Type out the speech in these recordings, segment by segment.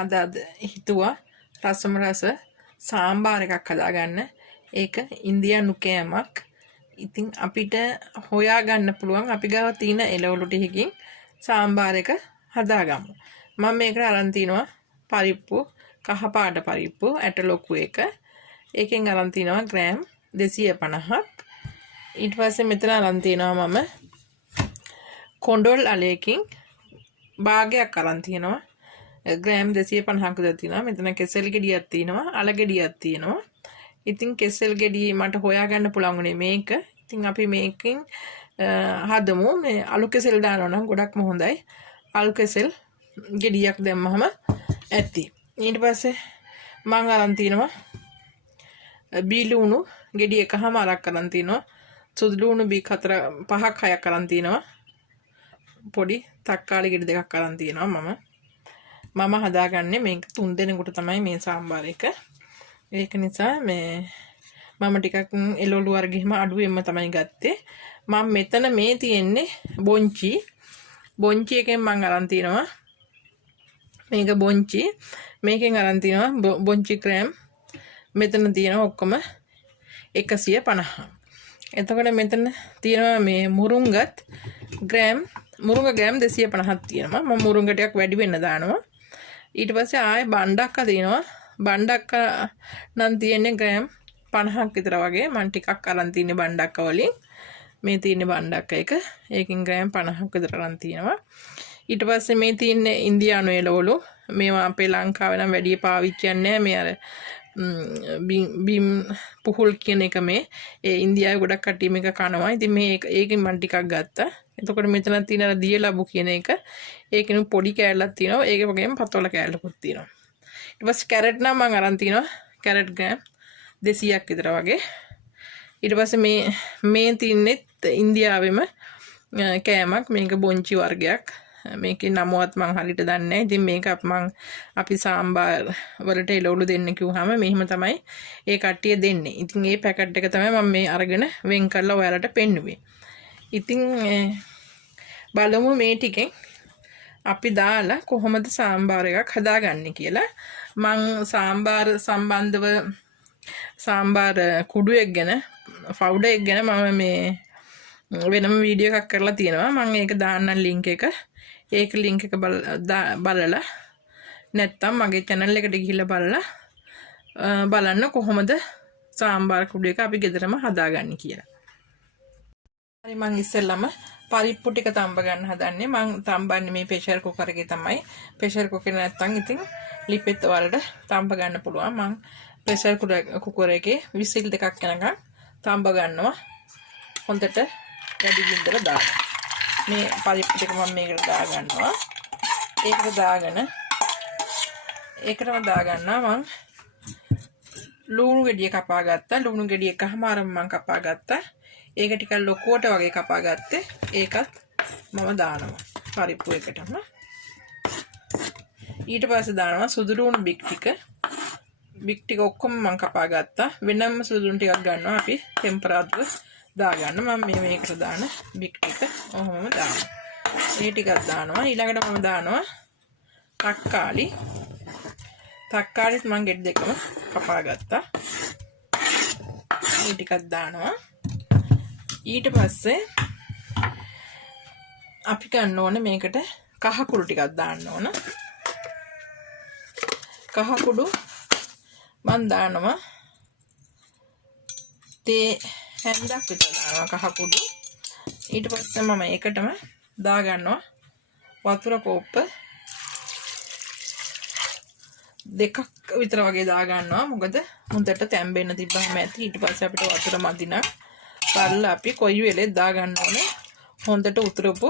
අද හිතුවා රසම රස සාම්බාර එකක් හදාගන්න. ඒක ඉන්දියානු කෑමක්. ඉතින් අපිට හොයාගන්න පුළුවන් අපි ගාව තියෙන එළවලු ටිකකින් සාම්බාර එක හදාගමු. මම මේකට අරන් තිනවා පරිප්පු, කහ පාට පරිප්පු ඇට ලොකු එක. ඒකෙන් අරන් තිනවා ග්‍රෑම් 250ක්. ඊට පස්සේ මෙතන අරන් තිනවා මම කොණ්ඩොල් අලයකින් භාගයක් අරන් තිනවා. ග්‍රෑම් 250ක් විතර තියෙනවා. මෙතන කෙසෙල් ගෙඩියක් තියෙනවා, අල ගෙඩියක් තියෙනවා. ඉතින් කෙසෙල් ගෙඩිය මට හොයාගන්න පුළුවන් උනේ මේක. ඉතින් අපි මේකෙන් හදමු. මේ අලු කෙසෙල් දානවා නම් ගොඩක්ම හොඳයි. අලු කෙසෙල් ගෙඩියක් දැම්මම ඇති. ඊට පස්සේ මම අරන් තිනවා බීලුණු ගෙඩි එකමාරක් අරන් තිනවා. සුදු ලුණු බී 5ක් 6ක් අරන් තිනවා. පොඩි තක්කාලි ගෙඩි දෙකක් අරන් තිනවා මම හදාගන්නේ මේක 3 දෙනෙකුට තමයි මේ සාම්බාර එක. ඒක නිසා මම ටිකක් එළවලු වර්ගෙම අඩුවෙන්ම තමයි ගත්තේ. මම මෙතන මේ තියෙන්නේ බොන්චි එකෙන් මම අරන් තිනවා. මේක බොන්චි. මේකෙන් අරන් තිනවා බොන්චි ක්‍රෑම්. මෙතන තියෙනවා ඔක්කොම 150. එතකොට මෙතන තියෙනවා මේ මුරුංග ග්‍රෑම් 250ක් තියෙනවා. මම මුරුංග ටිකක් වැඩි වෙන්න දානවා. ඊට පස්සේ ආයේ බණ්ඩක්ක තියෙනවා. බණ්ඩක්ක නම් තියෙන්නේ ග්‍රෑම් 50ක් විතර වගේ. මම ටිකක් අරන් තින්නේ බණ්ඩක්ක වලින්. මේ තියෙන්නේ බණ්ඩක්ක එක. ඒකෙන් ග්‍රෑම් 50ක් විතර අරන් තියෙනවා. ඊට පස්සේ මේ තියෙන්නේ ඉන්දියානු එළවලු. මේවා අපේ ලංකාවේ නම් වැඩි පාවිච්චි නැහැ. මේ අර බිම් පුහුල් කියන එක මේ ඉන්දියාවේ ගොඩක් කට්ටිය මේක කනවා. ඉතින් ඒකෙන් මම ටිකක් ගත්තා. එතකොට මෙතන තියෙන අර දිය ලැබු කියන එක ඒකෙනු පොඩි කෑල්ලක් තියෙනවා. ඒක වගේම පතොල කෑල්ලකුත් තියෙනවා. ඊට පස්සේ කැරට් නම් මම අරන් තිනවා. කැරට් ග්‍රෑම් 200ක් විතර වගේ. ඊට පස්සේ මේ තින්නේ ඉන්දියාවෙම කෑමක්. මේක බොන්චි වර්ගයක්. මේකේ නමවත් මං හරියට දන්නේ නැහැ. ඉතින් මේක අපි සාම්බාර වලට එළවලු දෙන්න කිව්වහම මෙහෙම තමයි ඒ කට්ටිය දෙන්නේ. ඉතින් මේ පැකට් එක තමයි මම මේ අරගෙන වෙන් කරලා ඔයාලට පෙන්නුවේ. ඉතින් බලමු මේ ටිකෙන් අපි දාලා කොහොමද සාම්බාර එකක් හදාගන්නේ කියලා. මං සාම්බාර සම්බන්ධව සාම්බාර කුඩුවෙක් ගැන පවුඩර් එක ගැන මම මේ වෙනම වීඩියෝ එකක් කරලා තියෙනවා. මම ඒක දාන්නම් ලින්ක් එක. ඒක ලින්ක් එක බලලා නැත්තම් මගේ channel එකට ගිහිල්ලා බලන්න කොහොමද සාම්බාර කුඩු එක අපි ගෙදරම හදාගන්නේ කියලා. හරි මං ඉස්සෙල්ලම පරිප්පු ටික තම්බ ගන්න හදන්නේ. මං තම්බන්නේ මේ ප්‍රෙෂර් කුකර් එකේ තමයි. ප්‍රෙෂර් කුකරේ නැත්තම් ඉතින් ලිපෙත් වලට තම්බ ගන්න පුළුවන්. මං ප්‍රෙෂර් කුකර් එකේ විසිල් දෙකක් යනකම් තම්බ ගන්නවා. හොඳට වැඩි ගින්දර දාන්න. මේ පරිප්පු ටික මම මේකට දාගන්නවා. ඒකටම දාගන්නවා මම ලුණු ගෙඩිය කපා ගත්තා. ලුණු ගෙඩිය එකමාරම මම කපා ගත්තා. ඒක ටිකක් ලොකුවට වගේ කපා ගත්තේ. ඒකත් මම දානවා පරිප්පු එකටම. ඊට පස්සේ දානවා සුදු ලුණු බික් ටික ඔක්කොම මම කපා ගත්තා. වෙනම සුදු ලුණු ටිකක් ගන්නවා අපි ටෙම්පරාදුර දාගන්න. මම මේකට දාන බික් ටික ඔහොමම දානවා. මේ ටිකක් දානවා. ඊළඟට මම දානවා තක්කාලිත් මම ගෙඩි දෙකම කපා ගත්තා. මේ ටිකක් දානවා. ඊට පස්සේ අපි ගන්න ඕනේ මේකට කහ කුඩු ටිකක් දාන්න ඕන. කහ කුඩු මම දානවා තේ හැන්දක් විතර දානවා කහ කුඩු. ඊට පස්සේ මම ඒකටම දාගන්නවා වතුර කෝප්ප දෙකක් විතර වගේ දාගන්නවා. මොකද හොඳට තැම්බෙන්න තිබ්බම ඇති. ඊට පස්සේ අපිට වතුර මදි නම් බලලා අපි කොයි වෙලෙත් දාගන්න ඕනේ. හොඳට උතුරපු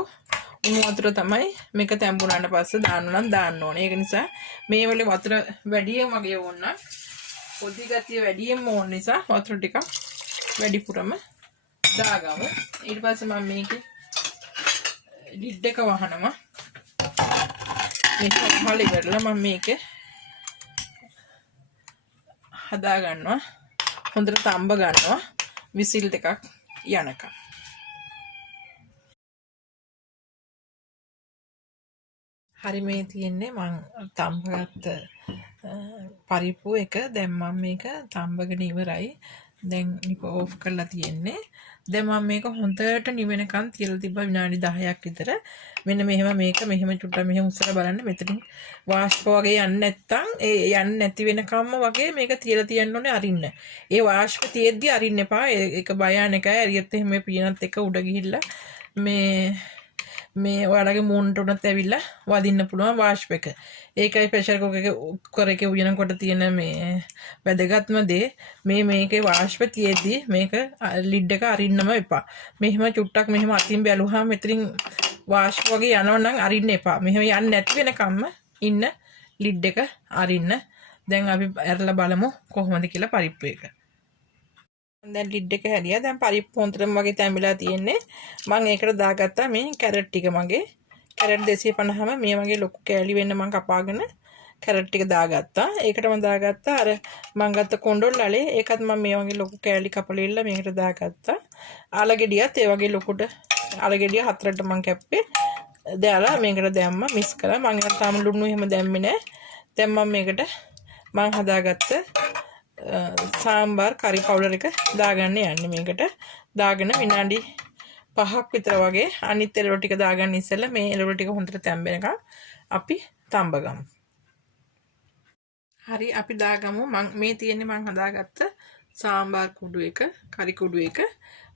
උණු වතුර තමයි මේක තැම්බුණාට පස්සේ දාන්න ඕනේ. ඒක නිසා මේ වෙලේ වතුර වැඩියෙන් වගේ වුණා. පොඩි ගතිය වැඩියෙන් ඕන නිසා වතුර ටිකක් වැඩිපුරම දාගමු. ඊට පස්සේ මම මේකේ ලිඩ් එක වහනවා. මේක වහලා ඉවරලා මම මේකේ හදා ගන්නවා. හොඳට තම්බ ගන්නවා විසිල් දෙකක් යනකම්. හරි මේ තියෙන්නේ මං තම්බගත්ත පරිප්පු එක දැන් මම මේක තම්බගෙන ඉවරයි. දැන් මේක ඕෆ් කරලා තියෙන්නේ. දැන් මම මේක හොඳට නිවෙනකන් තියලා තිබ්බා විනාඩි 10ක් විතර. මෙන්න මෙහෙම චුට්ටක් මෙහෙම උස්සලා බලන්න මෙතනින් වාෂ්ප වගේ යන්නේ නැත්තම් ඒ යන්නේ නැති වෙනකම්ම වගේ මේක තියලා තියන්න ඕනේ අරින්න. ඒ වාෂ්ප තියෙද්දි අරින්න එපා. ඒක භයානකයි. හරියට එහෙම පියනත් එක උඩ ගිහිල්ලා මේ ඔයාලගේ මූණට උනත් ඇවිල්ලා වදින්න පුළුවන් වාෂ්ප එක. ඒකයි ප්‍රෙෂර් කුකර් එකේ උයනකොට තියෙන මේ වැදගත්ම දේ. මේකේ වාෂ්ප තියෙද්දි මේක ලිඩ් එක අරින්නම එපා. මෙහෙම චුට්ටක් මෙහෙම අතින් බැලුවාම මෙතනින් වාෂ්ප වගේ යනවා නම් අරින්න එපා. මෙහෙම යන්නේ නැති වෙනකම්ම ඉන්න ලිඩ් එක අරින්න. දැන් අපි ඇරලා බලමු කොහොමද කියලා පරිප්පු එක. දැන් ලිඩ් එක හැදියා. දැන් පරිප්පු හොන්තරම වගේ තැඹිලා තියෙන්නේ. මම ඒකට දාගත්තා මේ කැරට් ටික මගේ. කැරට් 250ම මේ වගේ ලොකු කෑලි වෙන්න මම කපාගෙන කැරට් ටික දාගත්තා. ඒකට මම දාගත්තා අර මම ගත්ත කොණ්ඩොල් අලේ. ඒකත් මම මේ වගේ ලොකු කෑලි කපලා මේකට දාගත්තා. ආලගෙඩියත් ඒ වගේ ලොකුට ආලගෙඩිය 4ට මම කැප්පේ. දාලා මේකට දැම්මා මික්ස් කරා. මම ඒක තාම ලුණු එහෙම දැම්මේ නැහැ. දැන් මම මේකට මම හදාගත්ත සාම්බාර් කරි පවුඩර් එක දාගන්න යන්නේ මේකට. දාගෙන විනාඩි 5ක් විතර වගේ අනිත් එළවලු ටික දාගන්න ඉස්සෙල්ලා මේ එළවලු ටික හොඳට තැම්බෙනකම් අපි තඹගමු. හරි අපි දාගමු. මේ තියෙන්නේ මං හදාගත්ත සාම්බාර් කුඩු එක, කරි කුඩු එක.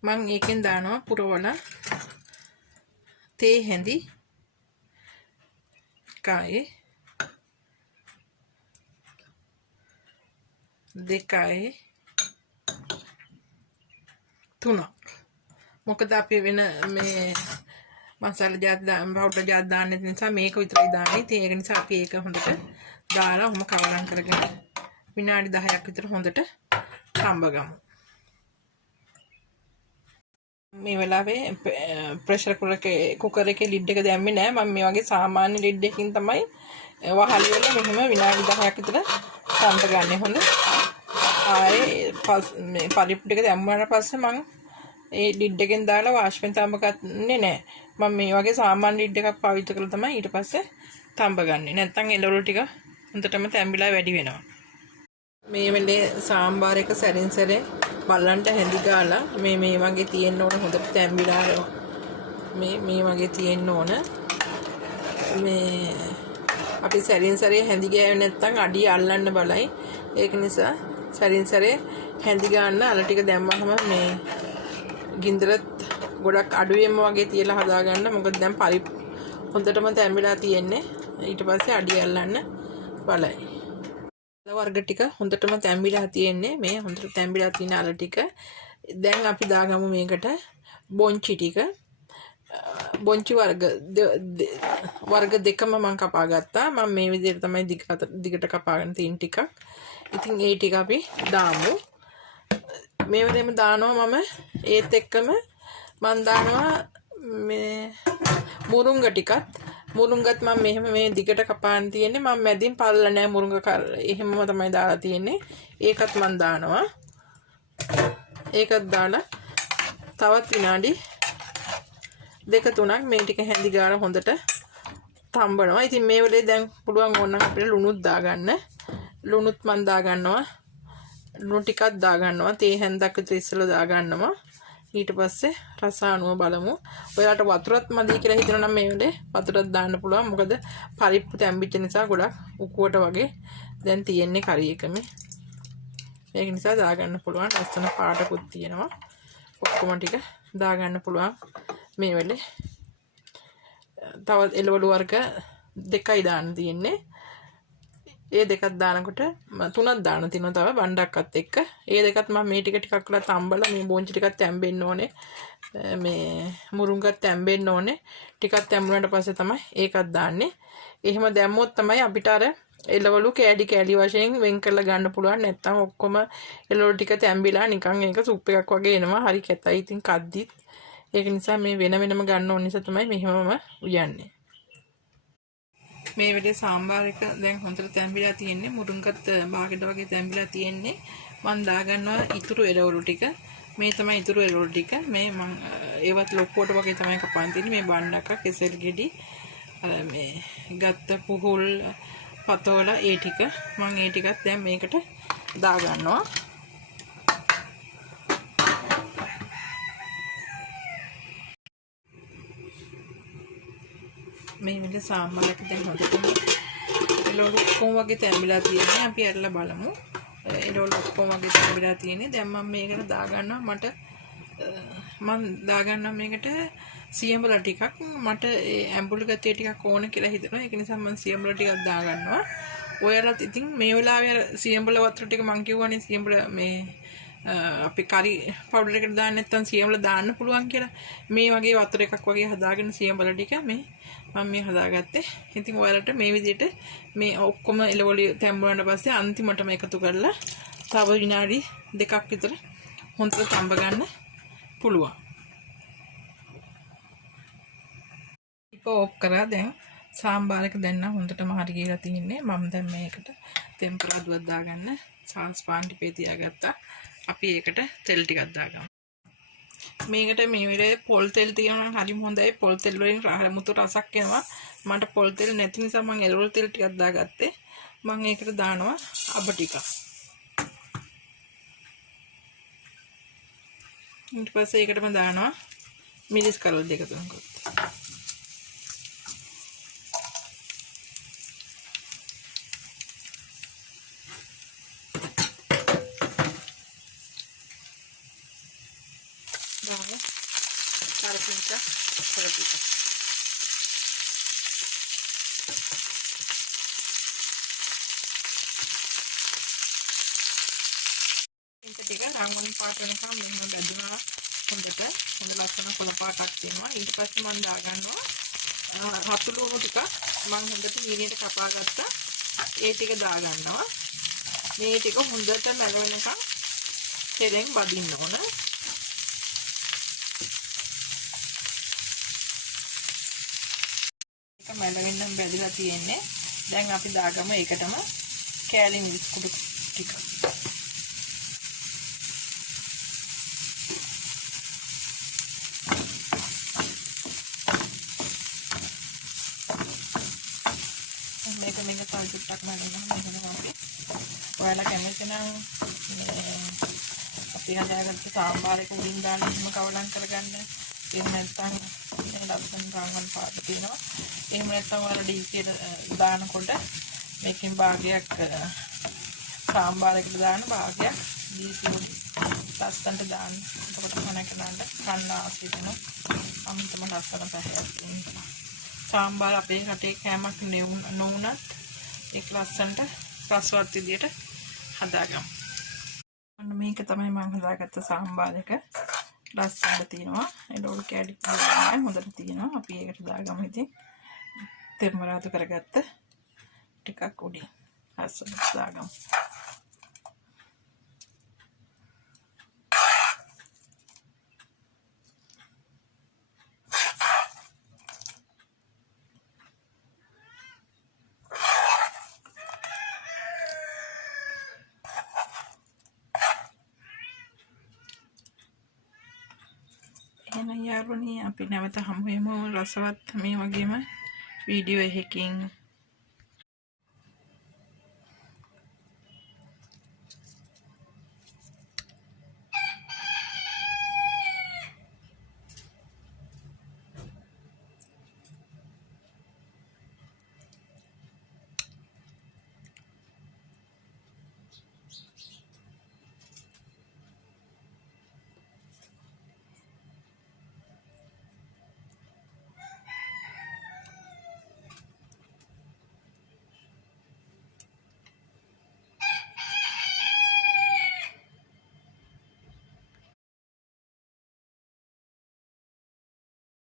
මං ඒකෙන් දානවා පුරවලා තේ හැඳි එකයි 2යි 3ක්. මොකද අපි වෙන මේ මසාලා ජාත් පවුඩර් ජාත් දාන්න නැති නිසා මේක විතරයි දාන්නේ. ඉතින් ඒක නිසා අපි ඒක හොඳට දාලා ඔහොම කවරම් කරගෙන විනාඩි 10ක් විතර හොඳට තඹගමු. මේ වෙලාවේ ප්‍රෙෂර් කුකර් එකේ ලිඩ් එක දැම්මේ නැහැ. මම මේ වගේ සාමාන්‍ය ලිඩ් එකකින් තමයි වහලි වල මෙහෙම විනාඩි 10ක් විතර තඹගන්නේ. හොඳ ආයේ මේ පරිප්පු ටික දැම්මාට පස්සේ මම ඒ ලිඩ් එකෙන් දාලා වාෂ්පෙන් තඹගන්නේ නැහැ. මම මේ වගේ සාමාන්‍ය ලිඩ් එකක් පාවිච්චි කරලා තමයි ඊට පස්සේ තඹගන්නේ. නැත්තම් එළවලු ටික හොඳටම තැඹිලා වැඩි වෙනවා. මේ වෙලේ සාම්බාර එක සැරින් සැරේ බල්ලන්ට හැඳි ගාලා මේ වගේ තියෙන්න ඕන හොඳට තැඹිලා මේ වගේ තියෙන්න ඕන. මේ අපි සැරින් සැරේ හැඳි ගෑවෙ නැත්තම් අඩිය අල්ලන්න බලයි. ඒක නිසා සැරින් සැරේ හැඳි ගන්න අල ටික දැම්මහම මේ ගින්දරත් ගොඩක් අඩුවෙන්ම වගේ තියලා හදාගන්න. මොකද දැන් පරිප්පු හොඳටම තැඹිලා තියෙන්නේ. ඊට පස්සේ අඩිය අල්ලන්න බලයි. වර්ග ටික හොඳටම තැඹිලා තියෙන්නේ. මේ හොඳට තැඹිලා තියෙන අල ටික. දැන් අපි දාගමු මේකට බොන්චි ටික. බොන්චි වර්ග දෙකම මම කපා ගත්තා. මම මේ විදිහට තමයි දිගට කපාගෙන තියෙන ටිකක්. ඉතින් ඒ ටික අපි දාමු. මේ වෙලෙම දානවා මම ඒත් එක්කම මම දානවා මේ මුරුංග ටිකත්. මුරුංගත් මම මෙහෙම මේ දිගට කපාන්න තියෙන්නේ. මම මැදින් පල්ල නැහැ මුරුංග එහෙමම තමයි දාලා තියෙන්නේ. ඒකත් මම දානවා. ඒකත් දාලා තවත් විනාඩි 2-3ක් මේ ටික හැඳි ගාලා හොඳට තඹනවා. ඉතින් මේ වෙලේ දැන් පුළුවන් ඕනනම් අපිට ලුණුත් දාගන්න. ලුණුත් මම දාගන්නවා. ලුණු ටිකක් දාගන්නවා. තේ හැන්දක් විතර ඉස්සෙල්ලා දාගන්නවා. ඊට පස්සේ රස අනුව බලමු. ඔයාලට වතුරත් මදි කියලා හිතනවා නම් මේ වෙලේ වතුරත් දාන්න පුළුවන්. මොකද පරිප්පු තැම්බිච්ච නිසා ගොඩක් උකුවට වගේ දැන් තියෙන්නේ කරි එකම. ඒක නිසා දාගන්න පුළුවන්. ලස්සන පාටකුත් තියෙනවා. ඔක්කොම ටික දාගන්න පුළුවන් මේ වෙලේ. තව එළවලු වර්ග 2යි දාන්න තියෙන්නේ. ඒ දෙකක් දානකොට 3ක් දාන්න තියෙනවා තව බණ්ඩක්වත් එක්ක. ඒ දෙකත් මම මේ ටික ටිකක් කරලා තම්බලා මේ බොන්චි ටිකක් තැම්බෙන්න ඕනේ. මේ මුරුංගත් තැම්බෙන්න ඕනේ. ටිකක් තැම්බුණාට පස්සේ තමයි ඒකත් දාන්නේ. එහෙම දැම්මොත් තමයි අපිට අර එළවලු කෑලි වශයෙන් වෙන් කරලා ගන්න පුළුවන්. නැත්තම් ඔක්කොම එළවලු ටික තැම්බිලා නිකන් ඒක සුප් එකක් වගේ එනවා. හරි කැතයි. ඉතින් කද්දිත් ඒක නිසා මේ වෙනම ගන්න ඕන නිසා තමයි මෙහෙමම උයන්නේ. මේ වෙලේ සාම්බාර එක දැන් හොඳට තැම්බිලා තියෙන්නේ. මුරුංගත් බාගෙට වගේ තැම්බිලා තියෙන්නේ. මම දාගන්නවා ඉතුරු එළවලු ටික. මේ තමයි ඉතුරු එළවලු ටික. මේ මම ඒවත් ලොක්කුවට වගේ තමයි කපන් තියෙන්නේ. මේ බණ්ඩක්ක කෙසෙල් ගෙඩි අර මේ ගත්ත පුහුල් පතෝල ඒ ටික මම ඒ ටිකත් දැන් මේකට දා ගන්නවා. මේ විදිහට සාම්බාර එක දැන් හොඳටම එළවලු ඔක්කොම වගේ තැඹිලා තියෙන්නේ. අපි ඇරලා බලමු. එළවලු ඔක්කොම වගේ තැඹිලා තියෙන්නේ. දැන් මම මේකට දා ගන්නවා. මම දා ගන්නවා මේකට සියඹල ටිකක්. මට ඒ ඇඹුල් ගතිය ටිකක් ඕන කියලා හිතෙනවා. ඒක නිසා මම සියඹල ටිකක් දා ගන්නවා. ඔයාලත් ඉතින් මේ වෙලාවේ සියඹල වතුර ටික මම කියවනේ සියඹල මේ අපි කරි පවුඩර් එකට දාන්න නැත්නම් සියඹල දාන්න පුළුවන් කියලා. මේ වගේ වතුර එකක් වගේ හදාගෙන සියඹල ටික මම මේ හදාගත්තේ. ඉතින් ඔයාලට මේ විදිහට මේ ඔක්කොම එළවලු තැඹුණාට පස්සේ අන්තිමටම එකතු කරලා තව විනාඩි 2ක් විතර හොඳට තඹ ගන්න පුළුවන්. ඉතින් ඕෆ් කරා දැන් සාම්බාර එක දැන් නම් හොඳටම හරි ගිහලා තින්නේ. මම දැන් මේකට තෙම්පරා දුවක් දාගන්න සාස් පාන් ටිකේ තියාගත්තා. අපි ඒකට තෙල් ටිකක් දාගමු. මේකට මේ විදිහේ පොල් තෙල් තියනවා නම් හරිම හොඳයි. පොල් තෙල් වලින් රහමුතු රසක් එනවා. මට පොල් තෙල් නැති නිසා මම එළවලු තෙල් ටිකක් දාගත්තේ. මම ඒකට දානවා අබ ටිකක්. ඊට පස්සේ ඒකටම දානවා මිරිස් කලල් දෙක තුනක්. දාලා කරපින්ච කරපින්ච ටික රංගන පාට වෙනකම් මෙහෙම බැදුනා හොඳට හොඳ ලස්සන කොළ පාටක් තියෙනවා. ඊට පස්සේ මම දා ගන්නවා රතු ලුණු ටික මම හොඳට මීනියට කපා ගත්තා. ඒ ටික දා ගන්නවා. මේ ටික හොඳට මැල වෙනකම් තෙලෙන් බදින්න ඕන. ඒක මැල වෙනනම් බැදලා තියෙන්නේ. දැන් අපි දාගමු ඒකටම කෑලි මිරිස් කුඩු ටික. මේක තව ටිකක් මැලෙනවා මෙහෙම අපි. ඔයාලා කැමති නම් අපි හදාගත්ත සාම්බාර එක උඩින් දාන්න එහෙම කවලම් කරගන්න. එහෙම නැත්නම් මේ ලස්සන රාමන් පාට තියෙනවා. එහෙම නැත්නම් ඔයාලා ඩීපියට දානකොට මේකෙන් භාගයක් සාම්බාර එකට දාන භාගයක් ඩීපියට ලස්සනට දාන්න. එතකොට කනක දාන්න කන්න ආසි වෙනවා. අමිතම ලස්සන පැහැයක් තියෙනවා. සාම්බාර අපේ රටේ කෑමක් නොවුනත් ඒක ලස්සනට රසවත් විදියට හදාගමු. අන්න මේක තමයි මම හදාගත්ත සාම්බාර එක. ලස්සනට තියෙනවා. එළවලු කැඩි තියෙනවා. හොඳට තියෙනවා. අපි ඒකට දාගමු ඉතින්. තෙම්බරාදු කරගත්ත ටිකක් උඩින් ලස්සනට දාගමු. එහෙනම් යාළුවනේ අපි නැවත හමු වෙමු රසවත් මේ වගේම වීඩියෝ එකකින්.